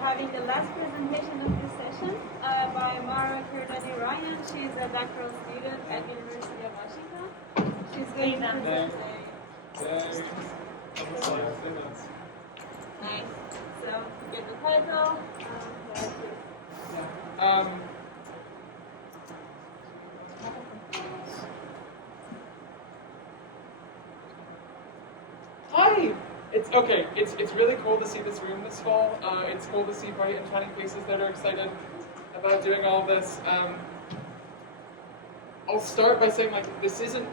having the last presentation of this session by Kirdani-Ryan. She's a doctoral student at University of Washington. She's going to present Nice. So, get the title. Hi! It's okay. It's really cool to see this room this fall. It's cool to see bright and shining faces that are excited about doing all this. I'll start by saying, this isn't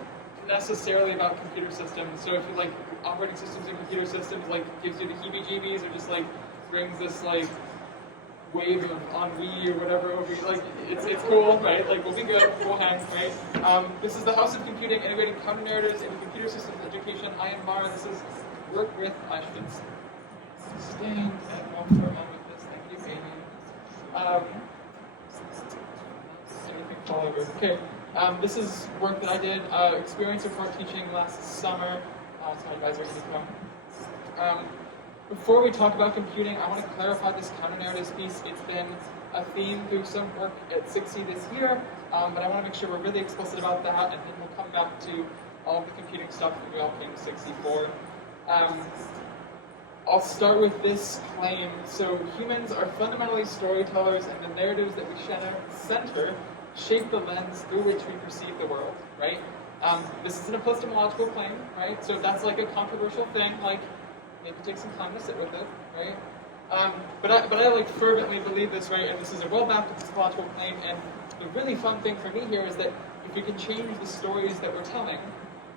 necessarily about computer systems. So if you like operating systems and computer systems, gives you the heebie-jeebies, or just brings this wave of ennui or whatever over you, it's cool, right? We'll be good, we'll hang, right? This is the House of Computing, integrating counter-narratives into computer systems education. I am Mara. This is work with, I should stand and walk for a moment with this. Thank you, Amy. Anything fall over? Okay. This is work that I did, experience report teaching last summer. It's my advisor, before we talk about computing, I want to clarify this counter-narratives piece. It's been a theme through some work at SIGCSE this year, but I want to make sure we're really explicit about that, and then we'll come back to all of the computing stuff that we all came to SIGCSE for. I'll start with this claim. So humans are fundamentally storytellers, and the narratives that we center shape the lens through which we perceive the world, right? This is an epistemological claim, right? So if that's a controversial thing, maybe take some time to sit with it, right? But I fervently believe this, right? And this is a well-backed epistemological claim, and the really fun thing for me here is that if we can change the stories that we're telling,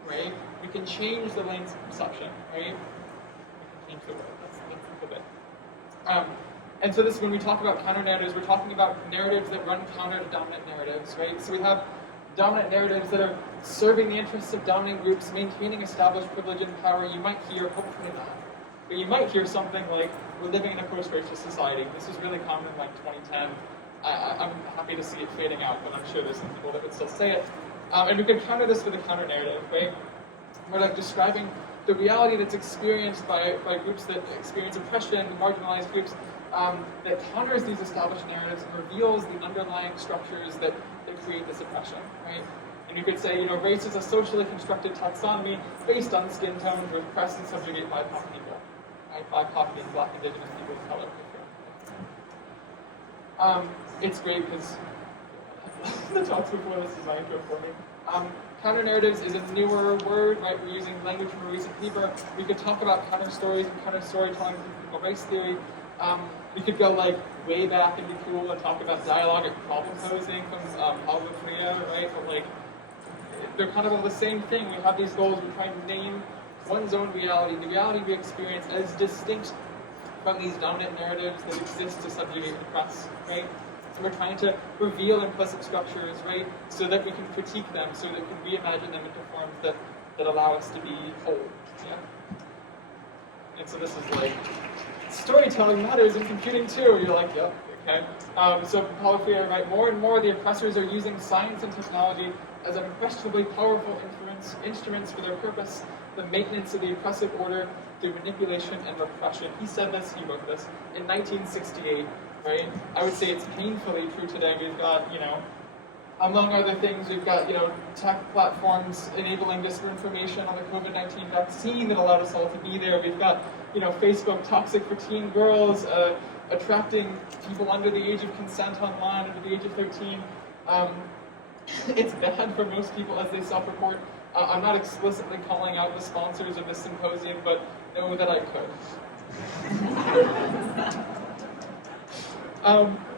right, we can change the lanes of perception, right? We can change the world. That's the bit. And so when we talk about counter-narratives, we're talking about narratives that run counter to dominant narratives, right? So we have dominant narratives that are serving the interests of dominant groups, maintaining established privilege and power. You might hear, hopefully not, but you might hear something like, we're living in a post-racial society. This was really common in 2010. I'm happy to see it fading out, but I'm sure there's some people that would still say it. And we can counter this with a counter-narrative, right? We're describing the reality that's experienced by groups that experience oppression, marginalized groups, that counters these established narratives and reveals the underlying structures that create this oppression, right? And you could say, race is a socially constructed taxonomy based on skin tone to oppress and subjugate BIPOC people, right? BIPOC being Black, Indigenous people of color. It's great because the talks before this is my intro for me. Counter-narratives is a newer word, right? We're using language from a recent paper. We could talk about counter-stories and counter-storytelling from critical race theory. We could go way back and be cool and talk about dialogic problem posing from Paulo Freire, right? But they're kind of all the same thing. We have these goals. We're trying to name one's own reality, the reality we experience, as distinct from these dominant narratives that exist to subjugate and oppress, right? So we're trying to reveal implicit structures, right? So that we can critique them, so that we can reimagine them into forms that allow us to be whole, yeah? And so this is storytelling matters in computing too. You're yep, okay. So Paulo Freire, right? More and more the oppressors are using science and technology as unquestionably powerful instruments for their purpose, the maintenance of the oppressive order through manipulation and repression. He said this, he wrote this, in 1968, right? I would say it's painfully true today. We've got, among other things, we've got, tech platforms enabling disinformation on the COVID-19 vaccine that allowed us all to be there. We've got, Facebook toxic for teen girls, attracting people under the age of consent online, under the age of 13. It's bad for most people as they self-report. I'm not explicitly calling out the sponsors of this symposium, but know that I could.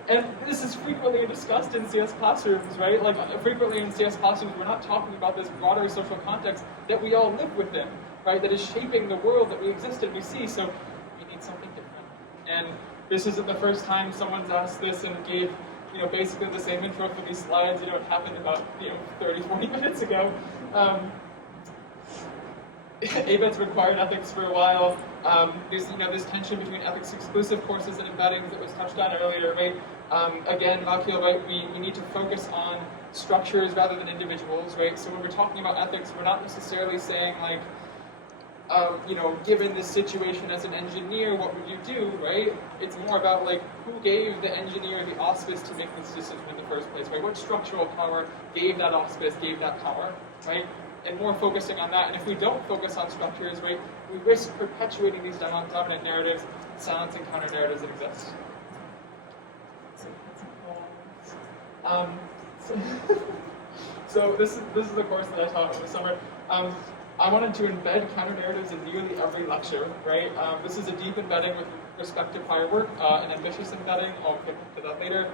And this is frequently discussed in CS classrooms, right? Frequently in CS classrooms, we're not talking about this broader social context that we all live within, right? That is shaping the world that we exist in, we see. So we need something different. And this isn't the first time someone's asked this and gave, basically the same intro for these slides. It happened about, 30, 40 minutes ago. ABET's required ethics for a while. There's this tension between ethics exclusive courses and embeddings that was touched on earlier, right? Again, Vakil, right? We need to focus on structures rather than individuals, right? So when we're talking about ethics, we're not necessarily saying given this situation as an engineer, what would you do, right? It's more about like who gave the engineer the auspice to make this decision in the first place, right? What structural power gave that auspice, gave that power, right? And more focusing on that. And if we don't focus on structures, right, we risk perpetuating these dominant narratives, silencing counter-narratives that exist. So this is the course that I taught in the summer. I wanted to embed counter-narratives in nearly every lecture, right? This is a deep embedding with respect to prior work, an ambitious embedding. I'll get to that later.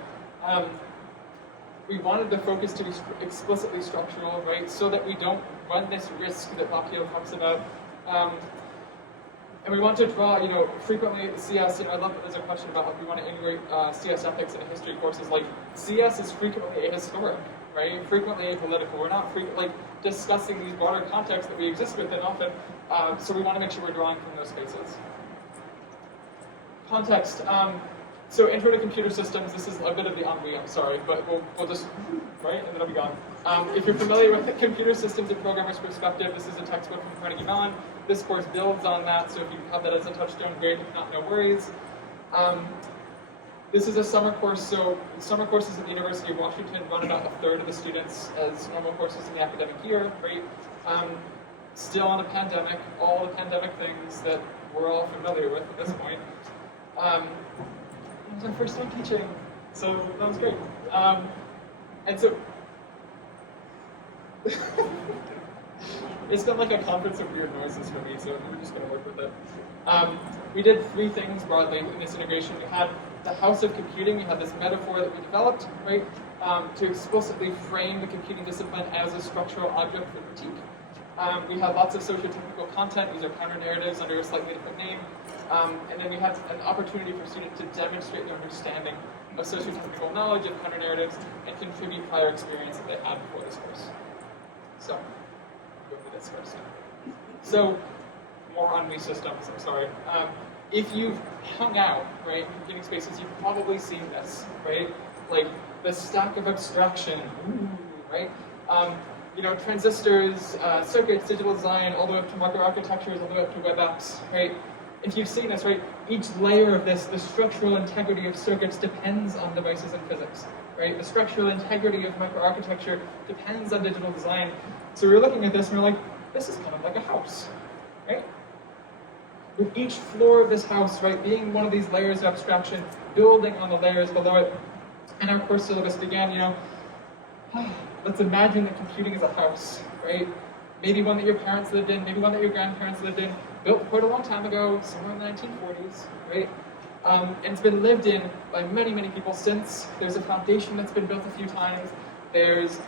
We wanted the focus to be explicitly structural, right, so that we don't run this risk that Lacchio talks about. And we want to draw, frequently CS, I love that there's a question about how we want to integrate CS ethics into history courses. Like, CS is frequently ahistoric, right? Frequently apolitical. We're not discussing these broader contexts that we exist within often, so we want to make sure we're drawing from those spaces. Context. So intro to computer systems, this is a bit of the ennui, I'm sorry, but we'll just, right, and then I'll be gone. If you're familiar with the computer systems and programmer's perspective, this is a textbook from Carnegie-Mellon. This course builds on that, so if you have that as a touchstone, great. If not, no worries. This is a summer course, so summer courses at the University of Washington run about a third of the students as normal courses in the academic year, right? Still on a pandemic, all the pandemic things that we're all familiar with at this point. It was my first time teaching, so that was great. And so, it's been like a conference of weird noises for me, so we're just going to work with it. We did three things broadly in this integration. We had the house of computing. We had this metaphor that we developed, right, to explicitly frame the computing discipline as a structural object for critique. We had lots of socio-technical content. These are counter-narratives under a slightly different name. And then we had an opportunity for students to demonstrate their understanding of socio-technical knowledge of counter-narratives and contribute prior experience that they had before this course. So, go through this first. So, more on these systems, I'm sorry. If you've hung out, right, in computing spaces, you've probably seen this, right? Like, the stack of abstraction, right? Transistors, circuits, digital design, all the way up to microarchitectures, all the way up to web apps, right? If you've seen this, right, each layer of this, the structural integrity of circuits depends on devices and physics, right? The structural integrity of microarchitecture depends on digital design. So we're looking at this and we're like, this is kind of like a house, right? With each floor of this house, right, being one of these layers of abstraction, building on the layers below it. And our course syllabus began, let's imagine that computing is a house, right? Maybe one that your parents lived in, maybe one that your grandparents lived in, built quite a long time ago, somewhere in the 1940s, right? And it's been lived in by many, many people since. There's a foundation that's been built a few times. There's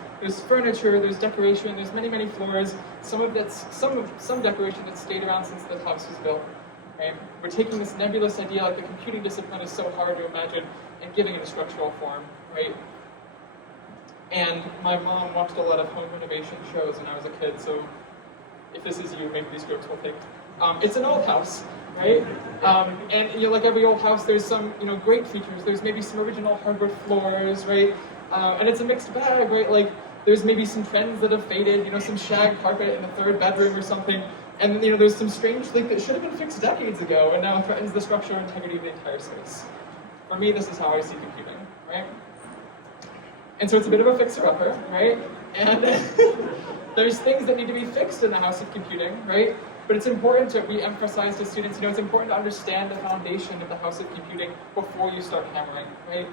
furniture, there's decoration, there's many, many floors. Some decoration that's stayed around since the house was built. Right? We're taking this nebulous idea, like the computing discipline is so hard to imagine, and giving it a structural form, right? And my mom watched a lot of home renovation shows when I was a kid, so if this is you, maybe these groups will think. It's an old house, right? And like every old house, there's some great features. There's maybe some original hardwood floors, right? And it's a mixed bag, right? Like there's maybe some trends that have faded, some shag carpet in the third bedroom or something. And there's some strange leak that should have been fixed decades ago and now threatens the structural integrity of the entire space. For me, this is how I see computing, right? And so it's a bit of a fixer-upper, right? And there's things that need to be fixed in the house of computing, right? But it's important to re-emphasize to students, it's important to understand the foundation of the house of computing before you start hammering, right?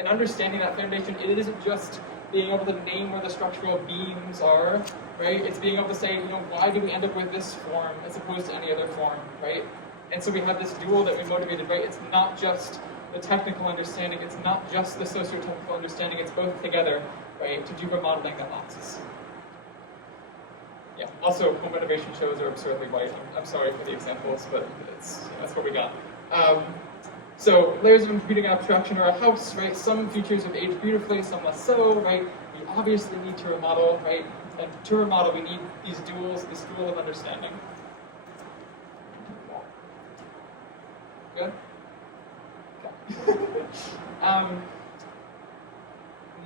And understanding that foundation, it isn't just being able to name where the structural beams are, right? It's being able to say, why do we end up with this form as opposed to any other form, right? And so we have this dual that we motivated, right? It's not just the technical understanding, it's not just the socio-technical understanding, it's both together, right? To do remodeling that lasts. Yeah, also home renovation shows are absurdly white. I'm sorry for the examples, but that's what we got. So layers of computing abstraction are a house, right? Some features have aged beautifully, some less so, right? We obviously need to remodel, right? And to remodel, we need this dual of understanding. Good? Okay.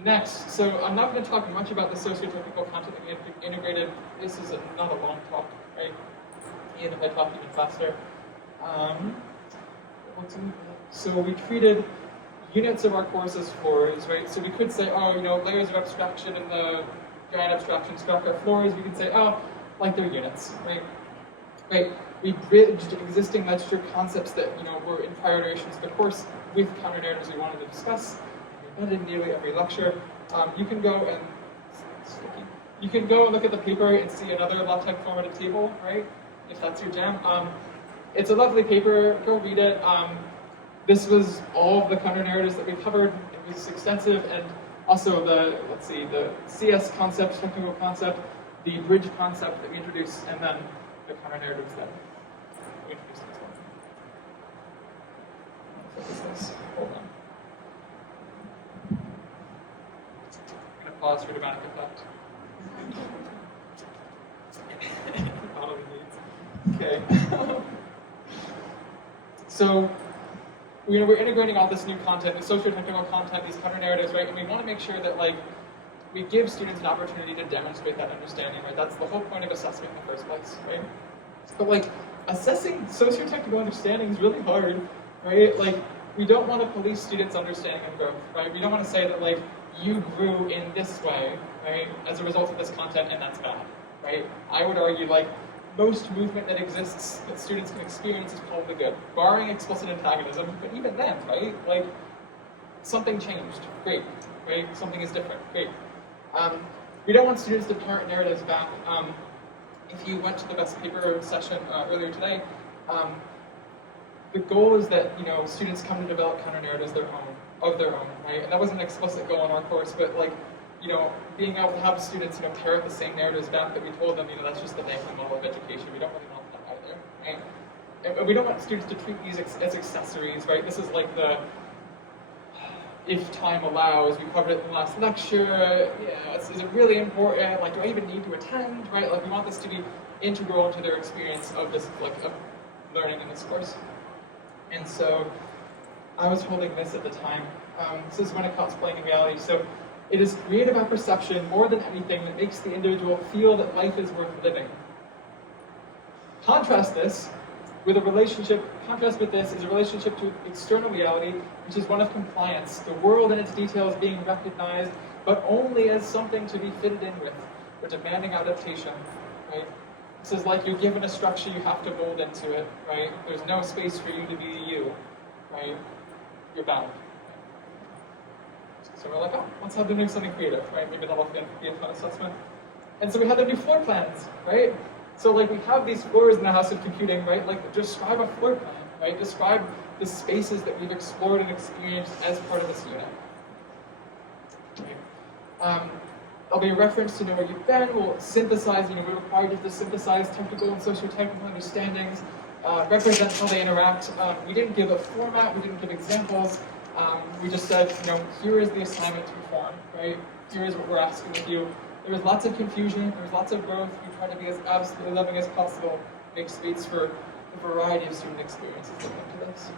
Next, so I'm not going to talk much about the socio-technical content that we integrated. This is not a long talk, right? and if I talk even faster. So we treated units of our course as floors, right? So we could say, oh, layers of abstraction in the giant abstraction structure are floors. We could say, oh, like they're units, right? Right. We bridged existing literature concepts that were in prior iterations of the course with counter-narratives we wanted to discuss. We did in nearly every lecture. You can go and look at the paper and see another LaTeX formative table, right? If that's your jam. It's a lovely paper. Go read it. This was all of the counter-narratives that we covered. It was extensive, and also the CS concept, technical concept, the bridge concept that we introduced, and then the counter-narratives that we introduced as well. Focus this. Hold on. I'm going to pause for dramatic effect. Bodily needs. Okay. So, we're integrating all this new content, the socio-technical content, these counter-narratives, right? And we want to make sure that, we give students an opportunity to demonstrate that understanding, right? That's the whole point of assessment in the first place, right? But, assessing socio-technical understanding is really hard, right? We don't want to police students' understanding and growth, right? We don't want to say that, you grew in this way, right, as a result of this content, and that's bad, right? I would argue, most movement that exists that students can experience is probably good, barring explicit antagonism, but even then, right, something changed, great, right? Something is different, great. We don't want students to parrot narratives back. If you went to the best paper session earlier today, the goal is that students come to develop counter-narratives of their own, right? And that wasn't an explicit goal in our course, but being able to have students parrot the same narratives back that we told them, that's just the Langland model of education. We don't really want that either, right? And we don't want students to treat these as accessories, right? This is the if time allows, we covered it in the last lecture, is it really important? Do I even need to attend, right? We want this to be integral into their experience of this, of learning in this course. And so, I was holding this at the time. This is Winnicott's Playing in Reality. So, it is creative apperception more than anything that makes the individual feel that life is worth living. Contrast this with this is a relationship to external reality, which is one of compliance, the world and its details being recognized, but only as something to be fitted in with, or demanding adaptation, right? This is you're given a structure, you have to mold into it, right? There's no space for you to be you, right? You're bound. So we're oh, let's have them do something creative, right? Maybe that'll be a fun assessment. And so we had them do floor plans, right? So we have these floors in the house of computing, right? Describe a floor plan, right? Describe the spaces that we've explored and experienced as part of this unit. Right? There'll be a reference to know where you've been. We'll synthesize, we're required to synthesize technical and socio-technical understandings, represent how they interact. We didn't give a format, we didn't give examples. We just said, here is the assignment to perform, right? Here is what we're asking of you. There was lots of confusion, there was lots of growth. We tried to be as absolutely loving as possible, make space for a variety of student experiences that come to this.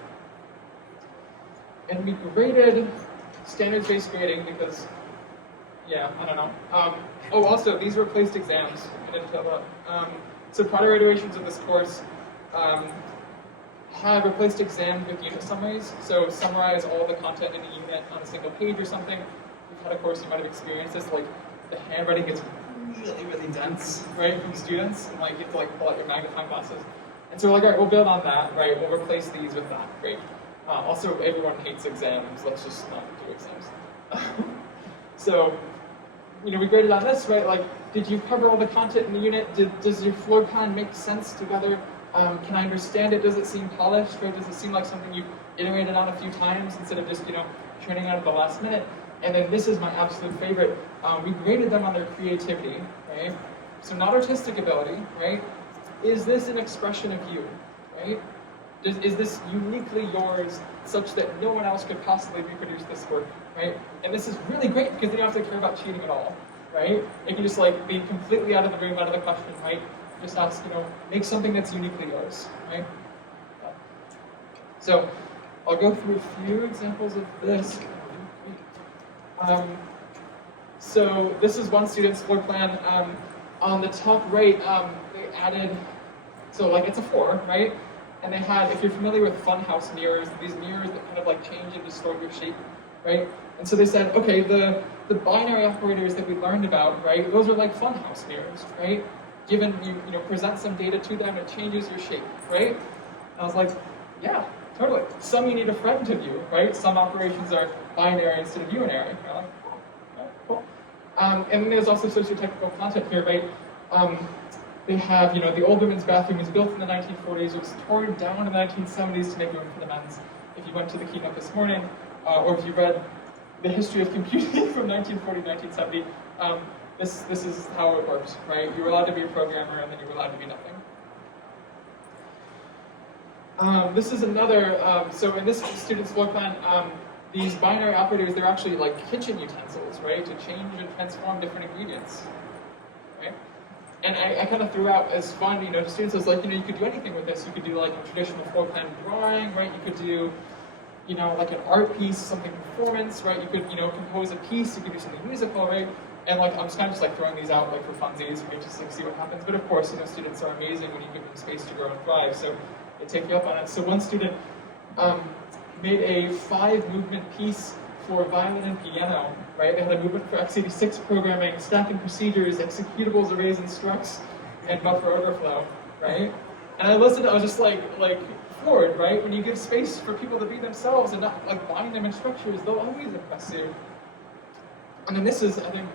And we graded standards-based grading because, I don't know. Also, these were placed exams. I didn't tell that. So prior iterations of this course had replaced exams with unit summaries. So summarize all the content in a unit on a single page or something. We've had a course you might have experienced this, the handwriting gets really, really dense, right, from students, and you have to pull out your magnifying glasses. And so we're all right, we'll build on that, right? We'll replace these with that. Great. Also, everyone hates exams. Let's just not do exams. So, we graded on this, right? Did you cover all the content in the unit? Does your floor plan make sense together? Can I understand it? Does it seem polished, right? Does it seem like something you've iterated on a few times instead of just, churning out at the last minute? And then this is my absolute favorite. We graded them on their creativity, right? So not artistic ability, right? Is this an expression of you, right? Is this uniquely yours such that no one else could possibly reproduce this work, right? And this is really great because they don't have to care about cheating at all, right? They can just be completely out of the room, out of the question, right? Just ask, make something that's uniquely yours, right? So I'll go through a few examples of this. So this is one student's floor plan. On the top right, they added So like it's a 4, right? And they had, if you're familiar with funhouse mirrors, these mirrors that kind of like change and distort your shape, right? And so they said, okay, the binary operators that we learned about, right, those are like funhouse mirrors, right? Given you present some data to them, it changes your shape, right? And I was like, yeah, totally. Some you need a friend to view, right? Some operations are binary instead of unary. You're like, oh, yeah, cool. And then there's also socio-technical content here, right? They have, the old women's bathroom was built in the 1940s. It was torn down in the 1970s to make room for the men's. If you went to the keynote this morning, or if you read the history of computing from 1940 to 1970, this is how it works, right? You were allowed to be a programmer, and then you were allowed to be nothing. This is another, so in this student's floor plan, these binary operators, they're actually like kitchen utensils, right? To change and transform different ingredients, right? And I kind of threw out as fun, to students, I was like, you could do anything with this. You could do like a traditional floor plan drawing, right? You could do, like an art piece, something performance, right? You could, compose a piece. You could do something musical, right? And like, I'm just kind of like throwing these out like for funsies, right? Just like see what happens. But of course, students are amazing when you give them space to grow and thrive. So they take you up on it. So one student made a 5-movement piece for violin and piano, right? They had a movement for x86 programming, stacking procedures, executables, arrays, and structs, and buffer overflow, right? And I listened, I was just like floored, right? When you give space for people to be themselves and not like bind them in structures, they'll always impress you. And then this is, I think,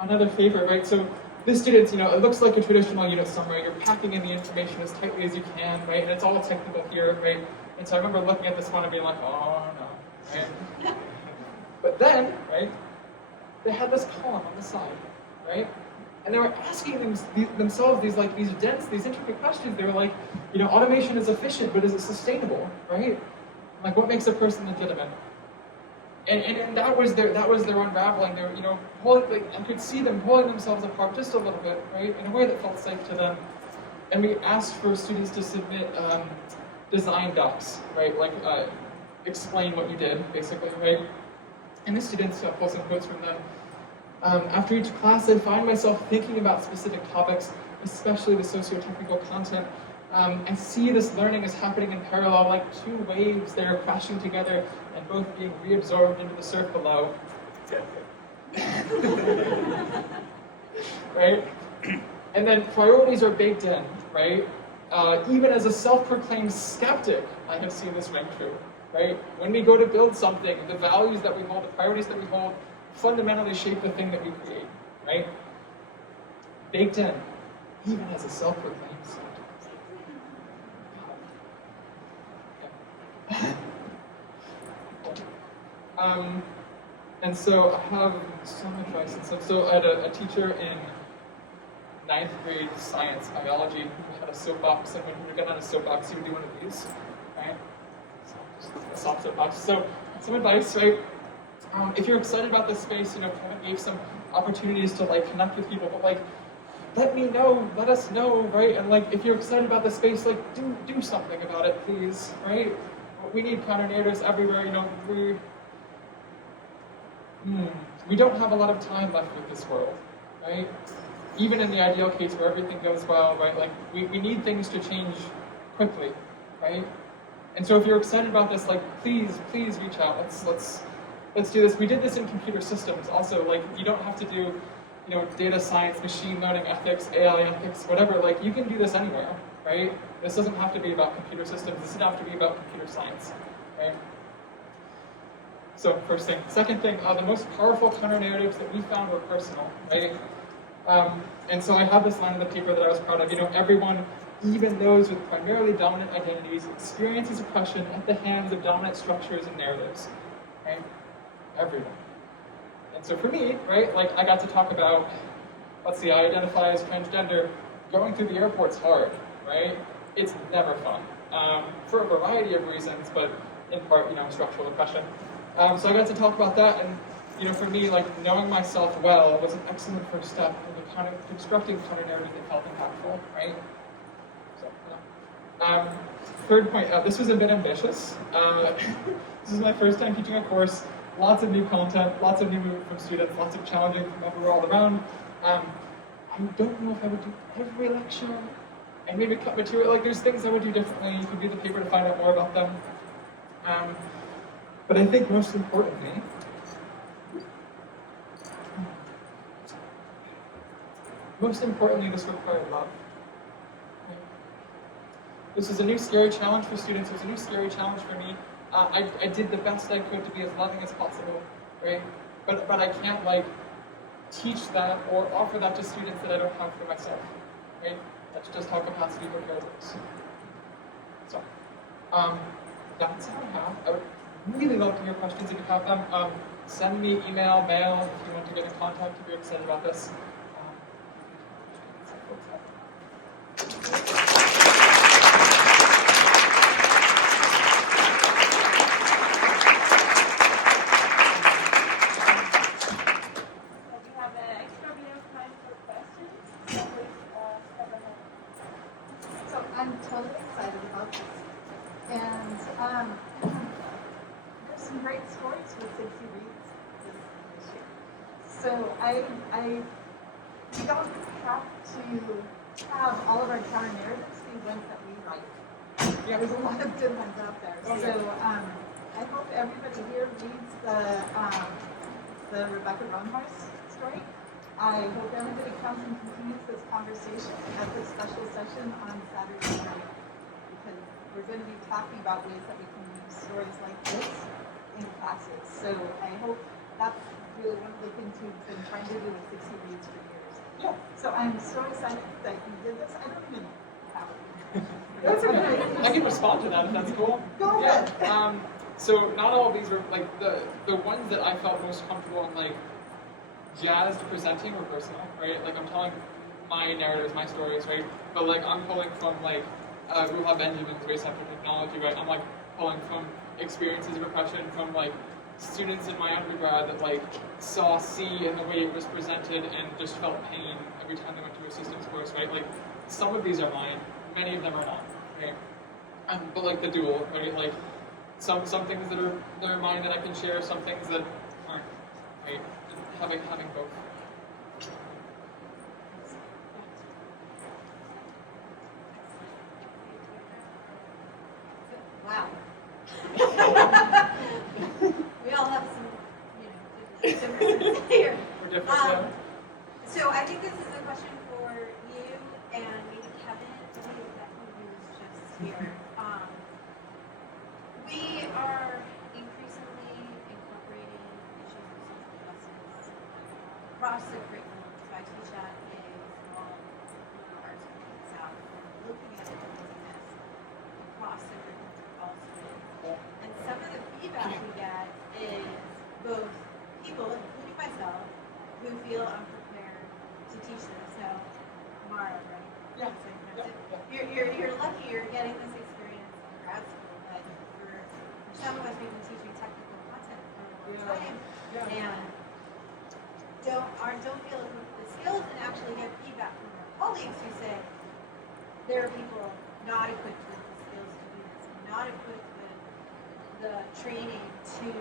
another favorite, right? So this student, it looks like a traditional unit summary. You're packing in the information as tightly as you can, right? And it's all technical here, right? And so I remember looking at this one and being like, oh no, right? But then, right, they had this column on the side, right? And they were asking themselves these dense, these intricate questions. They were like, automation is efficient, but is it sustainable, right? Like, what makes a person legitimate? And that was their unraveling. They were, I could see them pulling themselves apart just a little bit, right, in a way that felt safe to them. And we asked for students to submit design docs, right, like explain what you did, basically, right? And the students, pull some quotes from them. After each class, I find myself thinking about specific topics, especially the socio-technical content, and see this learning is happening in parallel, like 2 waves that are crashing together and both being reabsorbed into the surf below. Right? And then priorities are baked in, right? Even as a self-proclaimed skeptic, I have seen this ring true, right? When we go to build something, the values that we hold, the priorities that we hold, fundamentally shape the thing that we create, right? Baked in, even as a self-proclaimed skeptic. And so I have so much advice and stuff. So I had a teacher in 9th grade science, biology, who had a soapbox, and when he would get on a soapbox, he would do one of these, right? A soft soapbox. So some advice, right? If you're excited about this space, Kevin gave some opportunities to like connect with people, but like, let me know, let us know, right? And like, if you're excited about this space, like, do something about it, please, right? We need counter-narratives everywhere, we don't have a lot of time left with this world, right? Even in the ideal case where everything goes well, right? Like, we need things to change quickly, right? And so if you're excited about this, like, please reach out. Let's do this. We did this in computer systems also. Like, you don't have to do, data science, machine learning ethics, AI ethics, whatever. Like, you can do this anywhere, right? This doesn't have to be about computer systems. This doesn't have to be about computer science, right? So, first thing. Second thing, the most powerful counter-narratives that we found were personal, right? And so I have this line in the paper that I was proud of. Everyone, even those with primarily dominant identities, experiences oppression at the hands of dominant structures and narratives, right? Everyone. And so for me, right, like I got to talk about, let's see, I identify as transgender. Going through the airport's hard, right? It's never fun. For a variety of reasons, but in part, structural oppression. So I got to talk about that, and for me, like knowing myself well was an excellent first step in the kind of constructing counter-narrative that felt impactful, right? So, third point, this was a bit ambitious. This is my first time teaching a course. Lots of new content, lots of new movement from students, lots of challenging from everywhere all around. I don't know if I would do every lecture, and maybe cut material. Like there's things I would do differently. You can read the paper to find out more about them. But I think most importantly, this required love. This is a new scary challenge for students. It was a new scary challenge for me. I did the best I could to be as loving as possible, right? But I can't like teach that or offer that to students that I don't have for myself, right? That's just how capacity prepares us. So, that's all I have. I would really love to hear questions if you have them. Send me email, mail if you want to get in contact if you're excited about this. I'm totally excited about this. And there's some great stories with SIGCSE Reads this year. So we don't have to have all of our counter-narratives be ones that we write. Yeah, there's a lot of good ones out there. So I hope everybody here reads the Rebecca Roanhorse story. I hope everybody comes and continues this conversation at the special session on Saturday night, because we're going to be talking about ways that we can use stories like this in classes. So I hope that's really one of the things we've been trying to do with SIGCSE Reads for years. Yeah. So I'm so excited that you did this. I don't even have it. That's okay. I can respond to that if that's cool. Go ahead. So not all of these were like the ones that I felt most comfortable in like jazzed presenting were personal, right? Like I'm telling my narratives, my stories, right? But like I'm pulling from like Ruha Benjamin's Race After Technology, right? I'm like pulling from experiences of oppression from like students in my undergrad that like saw C in the way it was presented and just felt pain every time they went to a systems course, right? Like some of these are mine, many of them are not, right? But like the dual, right? Like some things that are mine that I can share, some things that aren't, right? Having both. Wow. We all have some, differences here. We're different, yeah. So I think this is a question for you and maybe Kevin, who was just here. We are increasingly incorporating issues of social justice across the curriculum. So I teach at a small liberal arts community in South, looking at inclusiveness across the curriculum for all students. And some of the feedback we get is both people, including myself, who feel unprepared to teach this. So, Mara, right? Yeah. You're lucky you're getting this experience in grad school, but for some of us, we've been teaching technical content for a long time, and don't feel the skills, and actually get feedback from our colleagues who say there are people not equipped with the skills to do this, not equipped with the training to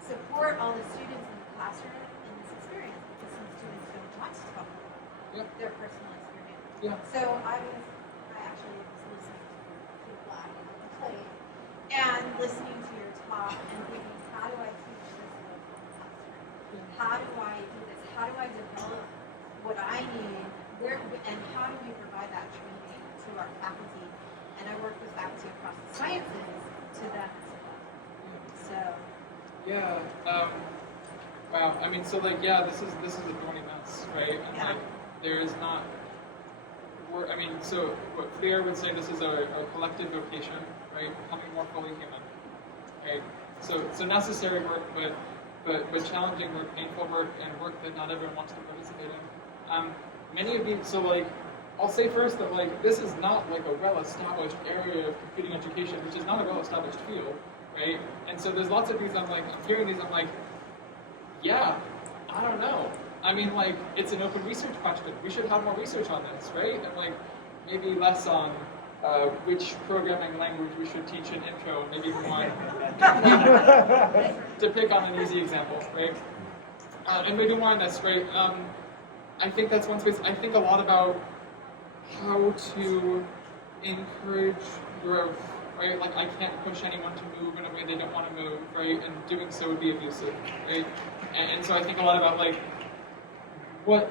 support all the students in the classroom in this experience, because some students don't want to talk about their personal experience. Yeah. So I actually was listening to Black on the plate and listening to your talk and thinking, how do I teach this in the classroom? How do I do this? How do I develop what I need? And how do we provide that training to our faculty? And I work with faculty across the sciences to them as well. So. Yeah. Wow. I mean, so like, yeah, this is a thorny mess, right? And like, there is not. I mean, so what Claire would say, this is a collective vocation, right? Becoming more fully human, right? So necessary work, but challenging work, painful work, and work that not everyone wants to participate in. Many of these, so like, I'll say first that like this is not like a well-established area of computing education, which is not a well-established field, right? And so there's lots of these. I'm hearing these. I'm like, yeah, I don't know. I mean, like, it's an open research question. We should have more research on this, right? And like, maybe less on which programming language we should teach in intro. Maybe more to pick on an easy example, right? And maybe more on this, right? I think that's one space. I think a lot about how to encourage growth, right? Like I can't push anyone to move in a way they don't want to move, right? And doing so would be abusive, right? And so I think a lot about like, what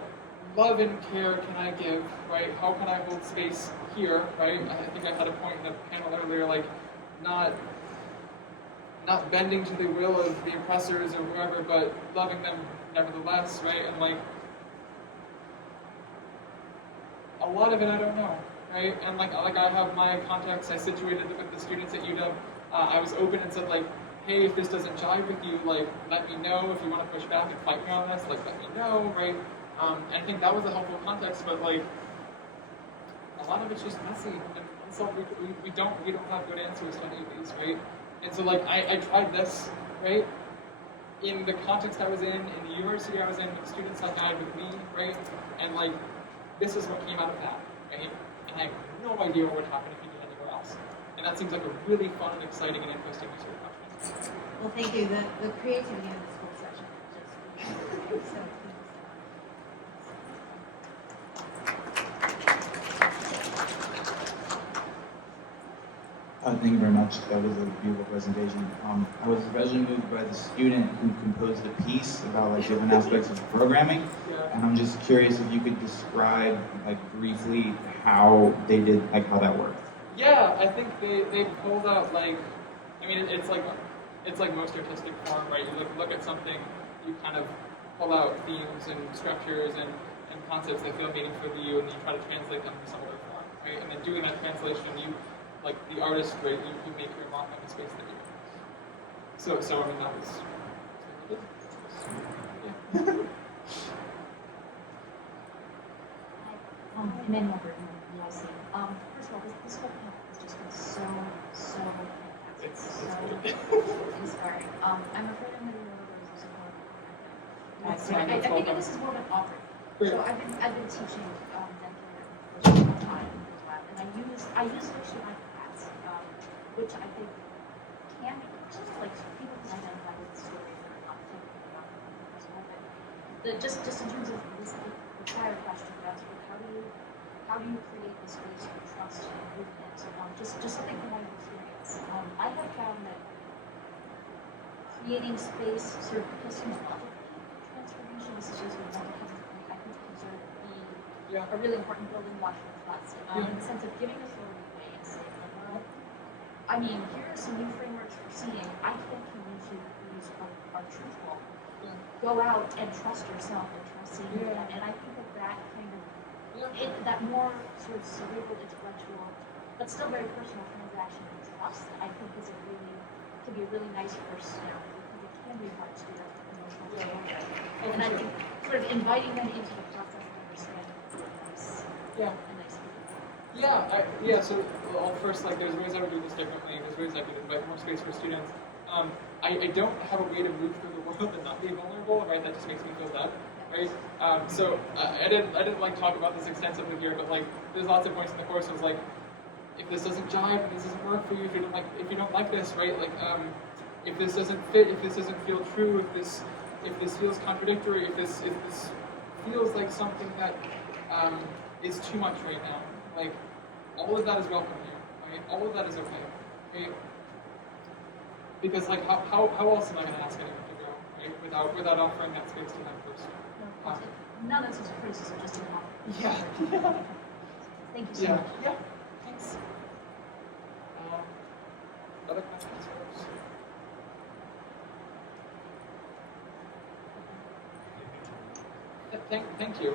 love and care can I give, right? How can I hold space here, right? I think I had a point in the panel earlier, like not bending to the will of the oppressors or whoever, but loving them nevertheless, right? And like, a lot of it I don't know, right? And like I have my contacts, I situated with the students at UW. I was open and said like, hey, if this doesn't jive with you, like, let me know. If you want to push back and fight me on this, like, let me know, right? And I think that was a helpful context, but like, a lot of it's just messy, and so we don't have good answers to any of these, right? And so like, I tried this, right? In the context I was in the university I was in, with the students I had with me, right? And like, this is what came out of that, right? And I have no idea what would happen if you did anywhere else. And that seems like a really fun and exciting and interesting sort of question. Well, thank you. The creativity in this whole session is just so. Thank you very much. That was a beautiful presentation. I was especially moved by the student who composed a piece about like different aspects of programming, and I'm just curious if you could describe like briefly how they did, like how that worked. Yeah, I think they pulled out like, I mean, it's like most artistic form, right? You look at something, you kind of pull out themes and structures and concepts that feel meaningful to you, and you try to translate them to some other form, right? And then doing that translation, you, like the artist, right, you make your mark on the space that you're in. So I mean, that was yeah. Emmanuel Burton, UIC. First of all, this whole panel has just been so fantastic, It's inspiring. I'm afraid I'm going to go over as a support. I think this is more of an offering. So I've been teaching dental for a long time, and I use actually my class, which I think can be just like people can identify with stories that are not thinking about the personal bit. Just in terms of this, the prior question about how do you create the space for trust and movement? Just something from my experience. I have found that creating space sort of epistemologically transformation, this is just one I think can sort of be a really important building block for trust. In the sense of giving authority away and saying, like, well, I mean, here are some new frameworks for seeing. I think you need to use our truth wall. Go out and trust yourself and trust seeing that. And I think that kind of that more sort of cerebral, intellectual, but still very personal transaction of trust, I think can be a really nice first step, because it can be hard to do that emotional level. And I think sort of inviting them into the process of understanding a nice feeling. So first, like, there's ways I would do this differently. There's ways I could invite more space for students. I don't have a way to move through the world and not be vulnerable, right? That just makes me feel bad, right? So I didn't like talk about this extensively here, but like, there's lots of points in the course. I was like, if this doesn't jive, if this doesn't work for you, if you don't like this, right? Like, if this doesn't fit, if this doesn't feel true, if this feels contradictory, if this feels like something that is too much right now, like, all of that is welcome here, right? All of that is okay, right? Because like, how else am I going to ask anyone to go, right? Without offering that space to them first. None of this is a criticism, just an offer. Yeah. Thank you so much. Yeah. Thanks. Other questions, folks? Thank you.